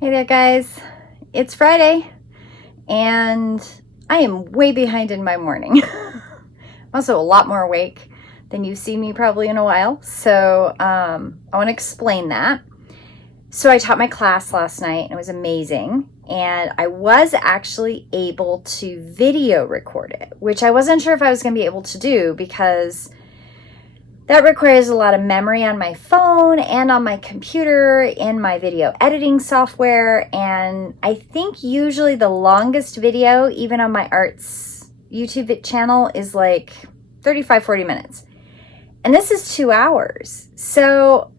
Hey there, guys. It's Friday, and I am way behind in my morning. I'm also a lot more awake than you've seen me probably in a while, so I want to explain that. So I taught my class last night, and it was amazing, and I was actually able to video record it, which I wasn't sure if I was going to be able to do because that requires a lot of memory on my phone and on my computer in my video editing software. And I think usually the longest video, even on my arts YouTube channel, is like 35-40 minutes. And this is 2 hours. So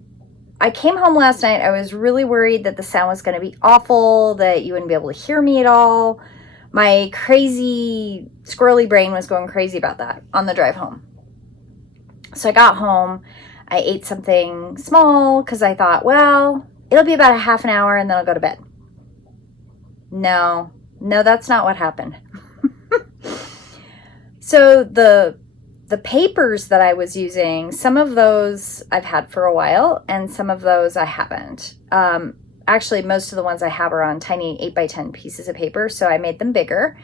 I came home last night. I was really worried that the sound was going to be awful, that you wouldn't be able to hear me at all. My crazy squirrely brain was going crazy about that on the drive home. So I got home, I ate something small because I thought, well, it'll be about a half an hour and then I'll go to bed. No, that's not what happened. So the papers that I was using, some of those I've had for a while and some of those I haven't. Actually, most of the ones I have are on tiny 8x10 pieces of paper, so I made them bigger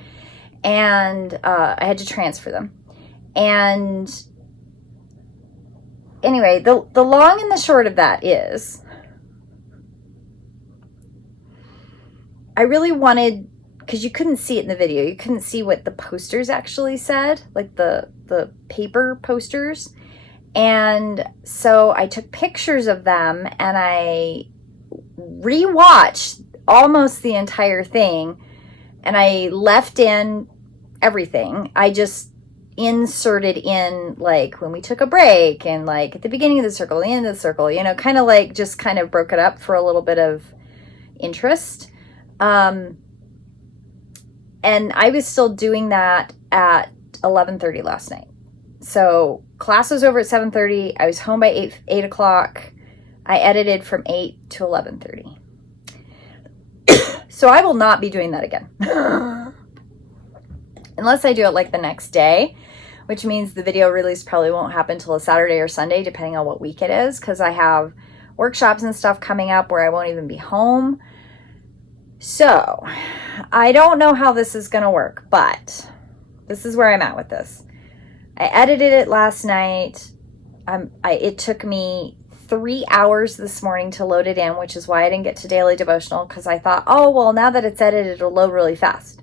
and I had to transfer them. And anyway, the long and the short of that is I really wanted, because you couldn't see it in the video, you couldn't see what the posters actually said, like the paper posters. And so I took pictures of them and I rewatched almost the entire thing and I left in everything. I just inserted in like when we took a break and like at the beginning of the circle, the end of the circle, kind of like just kind of broke it up for a little bit of interest. And I was still doing that at 11:30 last night. So class was over at 7:30. I was home by 8 o'clock. I edited from 8 to 11:30. So I will not be doing that again. Unless I do it like the next day, which means the video release probably won't happen till a Saturday or Sunday, depending on what week it is, because I have workshops and stuff coming up where I won't even be home. So I don't know how this is going to work, but this is where I'm at with this. I edited it last night. It took me 3 hours this morning to load it in, which is why I didn't get to Daily Devotional, because I thought, oh, well, now that it's edited, it'll load really fast.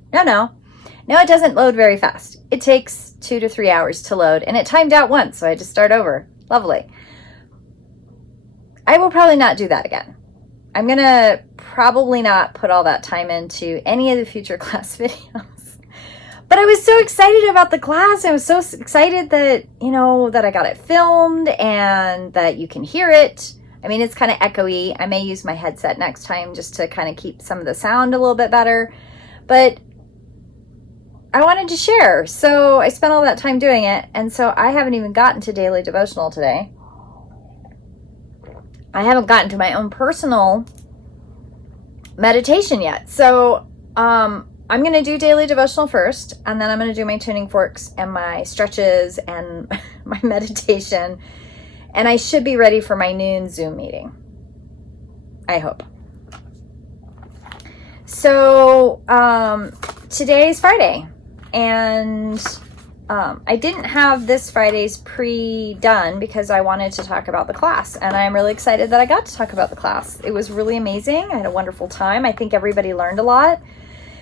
No, it doesn't load very fast. It takes 2 to 3 hours to load, and it timed out once, so I had to start over. Lovely. I will probably not do that again. I'm going to probably not put all that time into any of the future class videos. But I was so excited about the class. I was so excited that, that I got it filmed and that you can hear it. I mean, it's kind of echoey. I may use my headset next time just to kind of keep some of the sound a little bit better. But I wanted to share, so I spent all that time doing it, and so I haven't even gotten to Daily Devotional today. I haven't gotten to my own personal meditation yet, so I'm going to do Daily Devotional first, and then I'm going to do my tuning forks and my stretches and my meditation, and I should be ready for my noon Zoom meeting. I hope. So today is Friday. And I didn't have this Friday's pre-done because I wanted to talk about the class. And I'm really excited that I got to talk about the class. It was really amazing. I had a wonderful time. I think everybody learned a lot.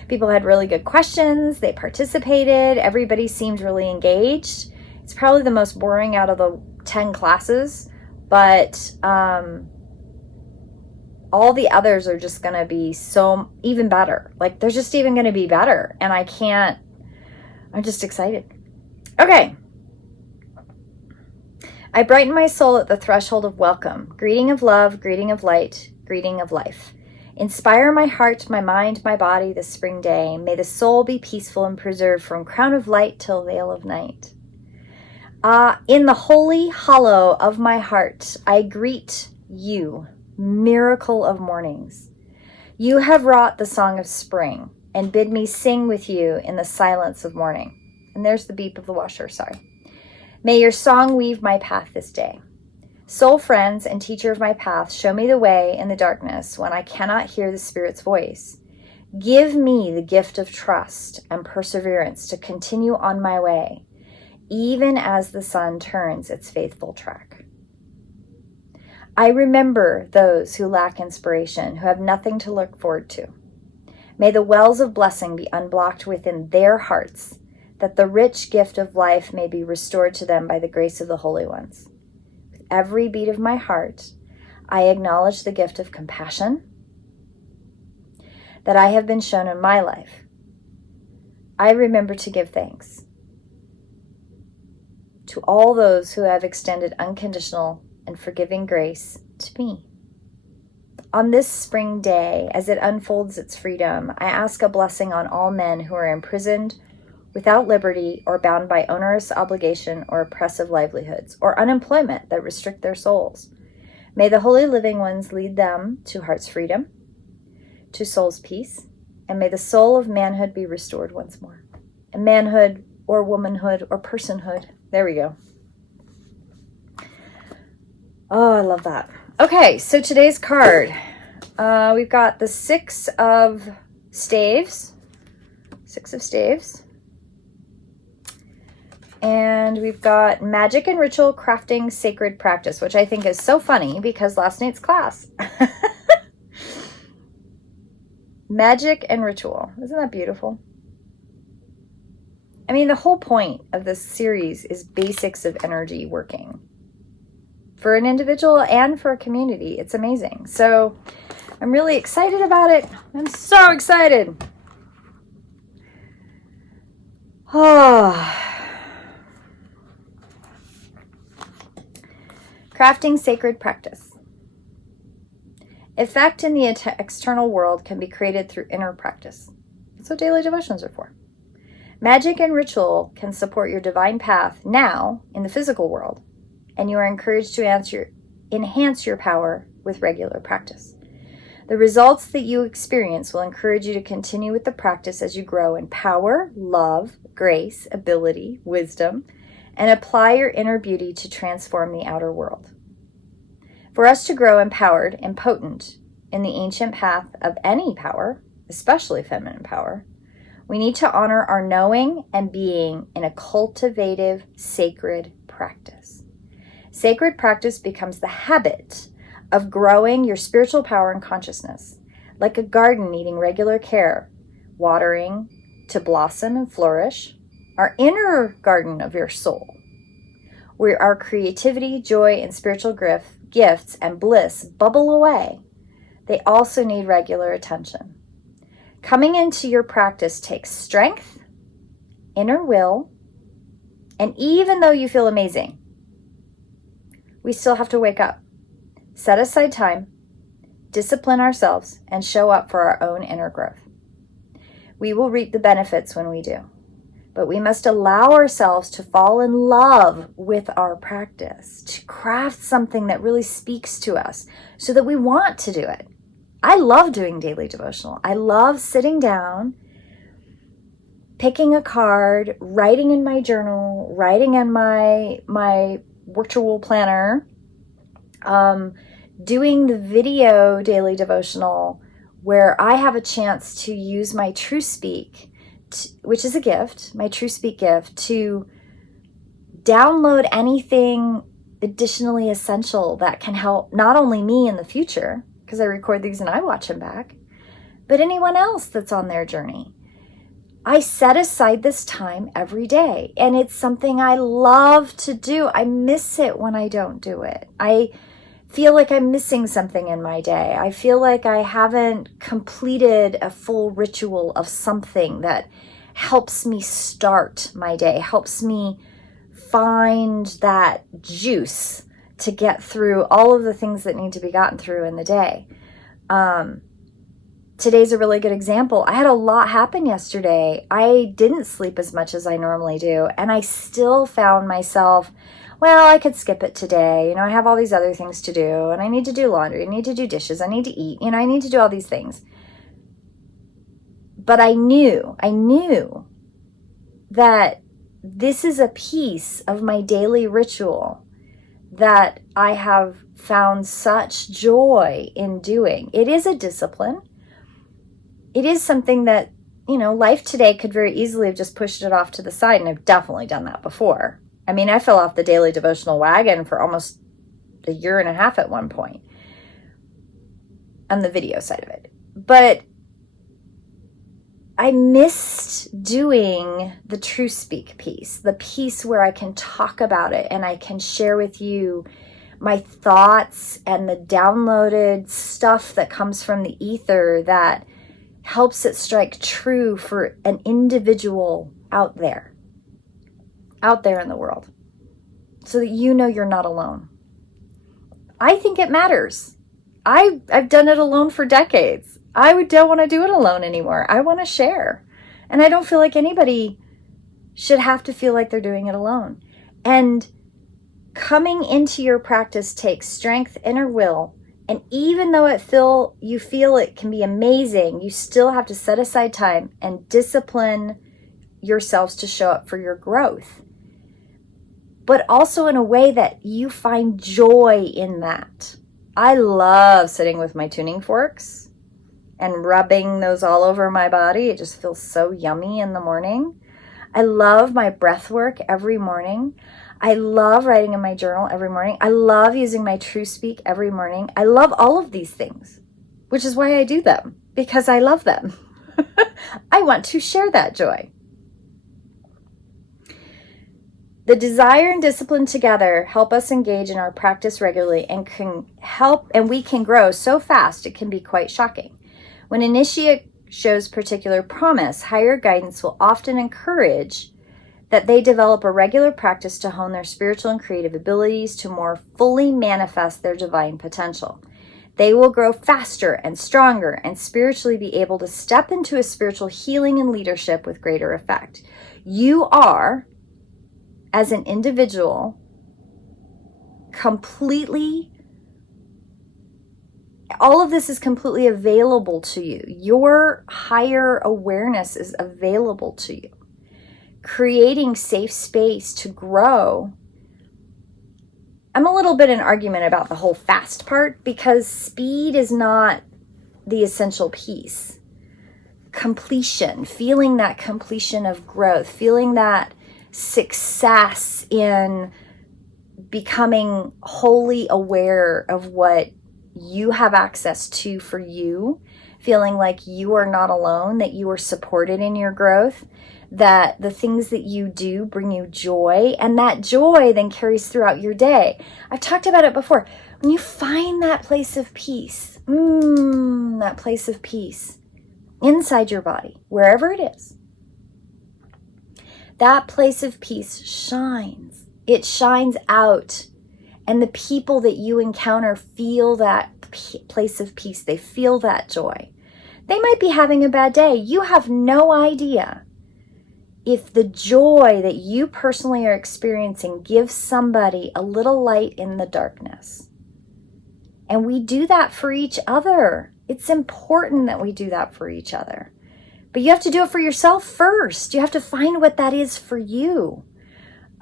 People had really good questions. They participated. Everybody seemed really engaged. It's probably the most boring out of the 10 classes. But all the others are just going to be so even better. Like, they're just even going to be better. And I'm just excited. Okay. I brighten my soul at the threshold of welcome. Greeting of love, greeting of light, greeting of life. Inspire my heart, my mind, my body this spring day. May the soul be peaceful and preserved from crown of light till veil of night. In the holy hollow of my heart, I greet you, miracle of mornings. You have wrought the song of spring and bid me sing with you in the silence of morning. And there's the beep of the washer, sorry. May your song weave my path this day. Soul friends and teacher of my path, show me the way in the darkness when I cannot hear the Spirit's voice. Give me the gift of trust and perseverance to continue on my way, even as the sun turns its faithful track. I remember those who lack inspiration, who have nothing to look forward to. May the wells of blessing be unblocked within their hearts, that the rich gift of life may be restored to them by the grace of the holy ones. With every beat of my heart, I acknowledge the gift of compassion that I have been shown in my life. I remember to give thanks to all those who have extended unconditional and forgiving grace to me. On this spring day, as it unfolds its freedom, I ask a blessing on all men who are imprisoned without liberty or bound by onerous obligation or oppressive livelihoods or unemployment that restrict their souls. May the holy living ones lead them to heart's freedom, to soul's peace, and may the soul of manhood be restored once more. And manhood or womanhood or personhood. There we go. Oh, I love that. Okay, so today's card. We've got the Six of Staves. Six of Staves. And we've got Magic and Ritual Crafting Sacred Practice, which I think is so funny because last night's class. Magic and Ritual. Isn't that beautiful? I mean, the whole point of this series is basics of energy working. For an individual and for a community. It's amazing. So I'm really excited about it. I'm so excited. Oh. Crafting sacred practice. Effect in the external world can be created through inner practice. That's what daily devotions are for. Magic and ritual can support your divine path now in the physical world, and you are encouraged to enhance your power with regular practice. The results that you experience will encourage you to continue with the practice as you grow in power, love, grace, ability, wisdom, and apply your inner beauty to transform the outer world. For us to grow empowered and potent in the ancient path of any power, especially feminine power, we need to honor our knowing and being in a cultivative, sacred practice. Sacred practice becomes the habit of growing your spiritual power and consciousness, like a garden needing regular care, watering to blossom and flourish, our inner garden of your soul, where our creativity, joy, and spiritual gifts and bliss bubble away. They also need regular attention. Coming into your practice takes strength, inner will, and even though you feel amazing, we still have to wake up, set aside time, discipline ourselves, and show up for our own inner growth. We will reap the benefits when we do, but we must allow ourselves to fall in love with our practice, to craft something that really speaks to us so that we want to do it. I love doing daily devotional. I love sitting down, picking a card, writing in my journal, writing in my virtual planner, doing the video daily devotional where I have a chance to use my True Speak, which is a gift, my True Speak gift, to download anything additionally essential that can help not only me in the future, because I record these and I watch them back, but anyone else that's on their journey. I set aside this time every day, and it's something I love to do. I miss it when I don't do it. I feel like I'm missing something in my day. I feel like I haven't completed a full ritual of something that helps me start my day, helps me find that juice to get through all of the things that need to be gotten through in the day. Today's a really good example. I had a lot happen yesterday. I didn't sleep as much as I normally do, and I still found myself, well, I could skip it today. You know, I have all these other things to do, and I need to do laundry, I need to do dishes, I need to eat, I need to do all these things. But I knew that this is a piece of my daily ritual that I have found such joy in doing. It is a discipline. It is something that, life today could very easily have just pushed it off to the side, and I've definitely done that before. I mean, I fell off the daily devotional wagon for almost a year and a half at one point on the video side of it. But I missed doing the true speak piece, the piece where I can talk about it and I can share with you my thoughts and the downloaded stuff that comes from the ether that helps it strike true for an individual out there in the world, so that you're not alone. I think it matters. I've done it alone for decades. I don't want to do it alone anymore. I want to share. And I don't feel like anybody should have to feel like they're doing it alone. And coming into your practice takes strength, inner will. And even though you feel it can be amazing, you still have to set aside time and discipline yourselves to show up for your growth. But also in a way that you find joy in that. I love sitting with my tuning forks and rubbing those all over my body. It just feels so yummy in the morning. I love my breath work every morning. I love writing in my journal every morning. I love using my true speak every morning. I love all of these things, which is why I do them, because I love them. I want to share that joy. The desire and discipline together help us engage in our practice regularly and we can grow so fast it can be quite shocking. When initiate shows particular promise, higher guidance will often encourage that they develop a regular practice to hone their spiritual and creative abilities to more fully manifest their divine potential. They will grow faster and stronger and spiritually be able to step into a spiritual healing and leadership with greater effect. You are, as an individual, all of this is completely available to you. Your higher awareness is available to you. Creating safe space to grow. I'm a little bit in argument about the whole fast part, because speed is not the essential piece. Completion, feeling that completion of growth, feeling that success in becoming wholly aware of what you have access to for you, feeling like you are not alone, that you are supported in your growth, that the things that you do bring you joy, and that joy then carries throughout your day. I've talked about it before. When you find that place of peace, that place of peace inside your body, wherever it is, that place of peace shines. It shines out. And the people that you encounter feel that place of peace. They feel that joy. They might be having a bad day. You have no idea if the joy that you personally are experiencing gives somebody a little light in the darkness. And we do that for each other. It's important that we do that for each other. But you have to do it for yourself first. You have to find what that is for you.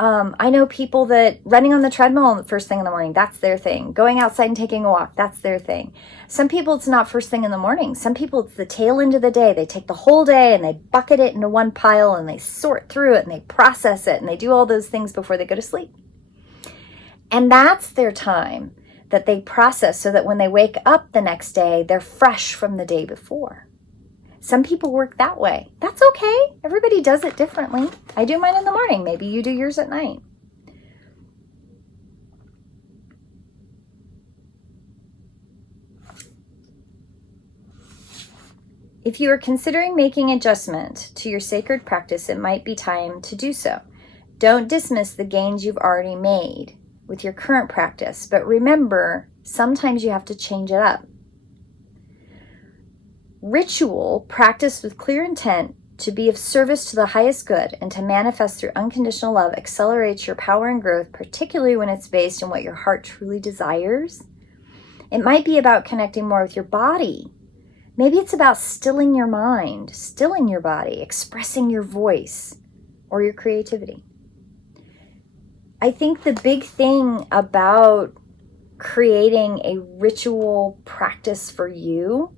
I know people that running on the treadmill the first thing in the morning, that's their thing. Going outside and taking a walk, that's their thing. Some people, it's not first thing in the morning. Some people, it's the tail end of the day. They take the whole day and they bucket it into one pile and they sort through it and they process it and they do all those things before they go to sleep. And that's their time that they process so that when they wake up the next day, they're fresh from the day before. Some people work that way. That's okay. Everybody does it differently. I do mine in the morning. Maybe you do yours at night. If you are considering making adjustment to your sacred practice, it might be time to do so. Don't dismiss the gains you've already made with your current practice, but remember, sometimes you have to change it up. Ritual, practiced with clear intent to be of service to the highest good and to manifest through unconditional love, accelerates your power and growth, particularly when it's based on what your heart truly desires. It might be about connecting more with your body. Maybe it's about stilling your mind, stilling your body, expressing your voice or your creativity. I think the big thing about creating a ritual practice for you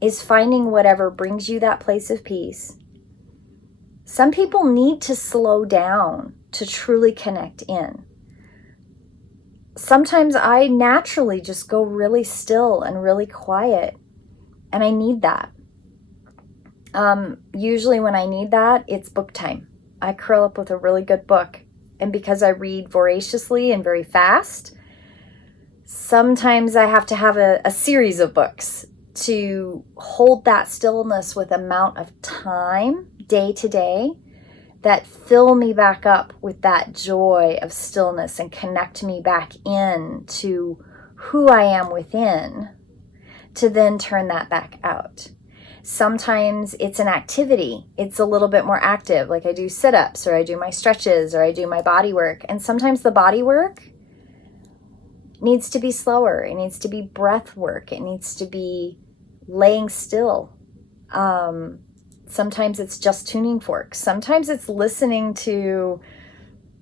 is finding whatever brings you that place of peace. Some people need to slow down to truly connect in. Sometimes I naturally just go really still and really quiet, and I need that. Usually when I need that, it's book time. I curl up with a really good book, and because I read voraciously and very fast, sometimes I have to have a series of books to hold that stillness with amount of time, day to day, that fill me back up with that joy of stillness and connect me back in to who I am within, to then turn that back out. Sometimes it's an activity. It's a little bit more active, like I do sit-ups, or I do my stretches, or I do my body work. And sometimes the body work needs to be slower. It needs to be breath work. It needs to be laying still. Sometimes it's just tuning forks. Sometimes it's listening to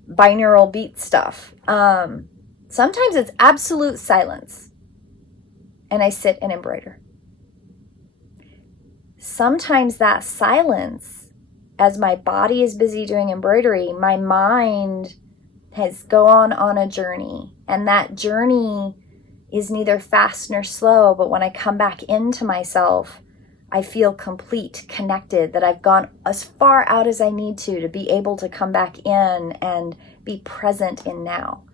binaural beat stuff. Sometimes it's absolute silence, and I sit and embroider. Sometimes that silence, as my body is busy doing embroidery, my mind has gone on a journey, and that journey is neither fast nor slow, but when I come back into myself, I feel complete, connected, that I've gone as far out as I need to be able to come back in and be present in now.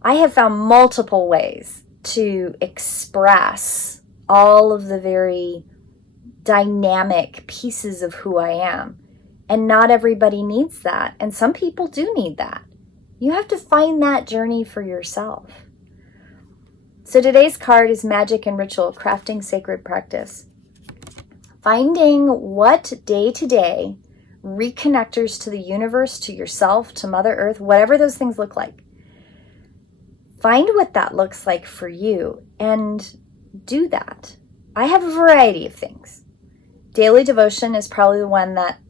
I have found multiple ways to express all of the very dynamic pieces of who I am. And not everybody needs that. And some people do need that. You have to find that journey for yourself. So today's card is Magic and Ritual, Crafting Sacred Practice. Finding what day-to-day reconnectors to the universe, to yourself, to Mother Earth, whatever those things look like. Find what that looks like for you and do that. I have a variety of things. Daily devotion is probably the one that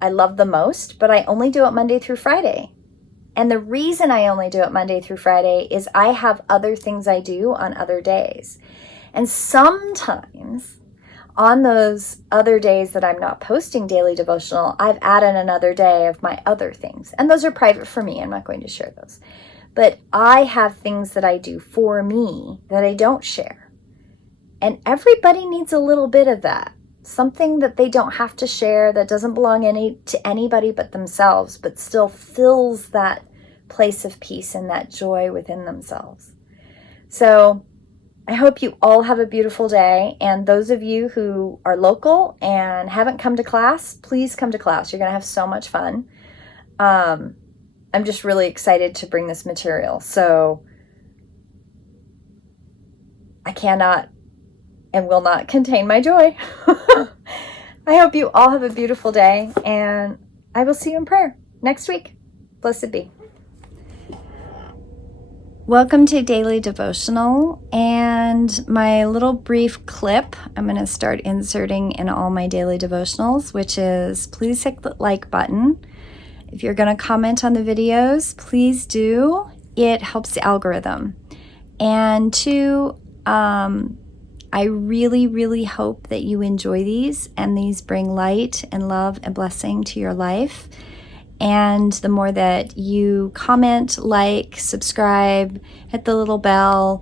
I love the most, but I only do it Monday through Friday. And the reason I only do it Monday through Friday is I have other things I do on other days. And sometimes on those other days that I'm not posting daily devotional, I've added another day of my other things. And those are private for me. I'm not going to share those. But I have things that I do for me that I don't share. And everybody needs a little bit of that. Something that they don't have to share, that doesn't belong to anybody but themselves, but still fills that place of peace and that joy within themselves. So I hope you all have a beautiful day. And those of you who are local and haven't come to class, please come to class. You're going to have so much fun. I'm just really excited to bring this material. So I cannot and will not contain my joy. I hope you all have a beautiful day, and I will see you in prayer next week. Blessed be. Welcome to Daily Devotional, and my little brief clip I'm going to start inserting in all my daily devotionals, which is please hit the like button. If you're going to comment on the videos, please do. It helps the algorithm. And two, I really, really hope that you enjoy these, and these bring light and love and blessing to your life. And the more that you comment, like, subscribe, hit the little bell,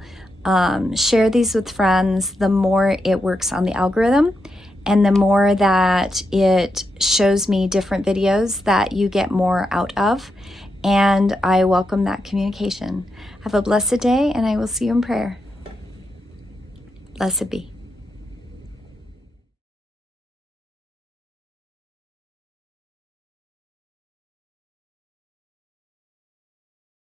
share these with friends, the more it works on the algorithm, and the more that it shows me different videos that you get more out of. And I welcome that communication. Have a blessed day, and I will see you in prayer. Blessed be.